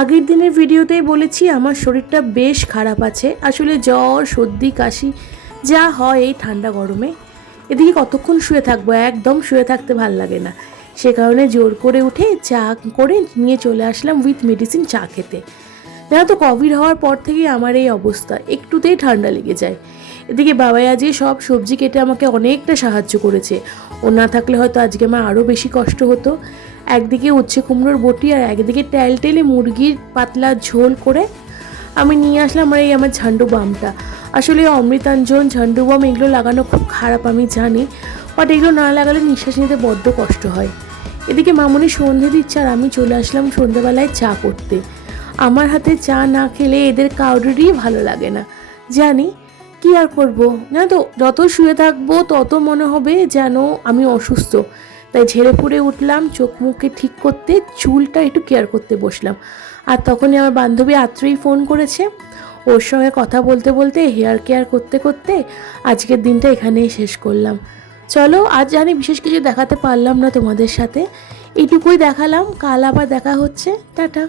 আগের দিনের ভিডিওতেই বলেছি আমার শরীরটা বেশ খারাপ আছে। আসলে জ্বর, সর্দি, কাশি যা হয় এই ঠান্ডা গরমে। এদিকে কতক্ষণ শুয়ে থাকবো, একদম শুয়ে থাকতে ভাল লাগে না। সে কারণে জোর করে উঠে চা করে নিয়ে চলে আসলাম উইথ মেডিসিন চা খেতে। জানো তো, কোভিড হওয়ার পর থেকেই আমার এই অবস্থা, একটুতেই ঠান্ডা লেগে যায়। এদিকে বাবাই আজকে সব সবজি কেটে আমাকে অনেকটা সাহায্য করেছে। ও না থাকলে হয়তো আজকে আমার আরও বেশি কষ্ট হতো। একদিকে উচ্ছে কুমড়োর বটি আর একদিকে টেলে মুরগির পাতলা ঝোল করে আমি নিয়ে আসলাম। আর এই আমার ঝান্ডু বামটা, আসলে অমৃতাঞ্জন, ঝান্ডু বাম এগুলো লাগানো খুব খারাপ আমি জানি, বাট এগুলো না লাগালে নিঃশ্বাস নিতে বড্ড কষ্ট হয়। এদিকে মামুনি সন্ধে দিচ্ছে আর আমি চলে আসলাম সন্ধেবেলায় চা করতে। আমার হাতে চা না খেলে এদের কাউরেরই ভালো লাগে না, জানি কি আর করবো। না তো, যত শুয়ে থাকবো তত মনে হবে যেন আমি অসুস্থ। তাই ঝেড়ে ফুড়ে উঠলাম, চোখ মুখে ঠিক করতে, চুলটা একটু কেয়ার করতে বসলাম। আর তখনই আমার বান্ধবী আত্রেই ফোন করেছে। ওর সঙ্গে কথা বলতে বলতে, হেয়ার কেয়ার করতে করতে আজকের দিনটা এখানেই শেষ করলাম। চলো, আজ জানি বিশেষ কিছু দেখাতে পারলাম না তোমাদের সাথে, এইটুকুই দেখালাম। কাল আবার দেখা হচ্ছে, টাটা।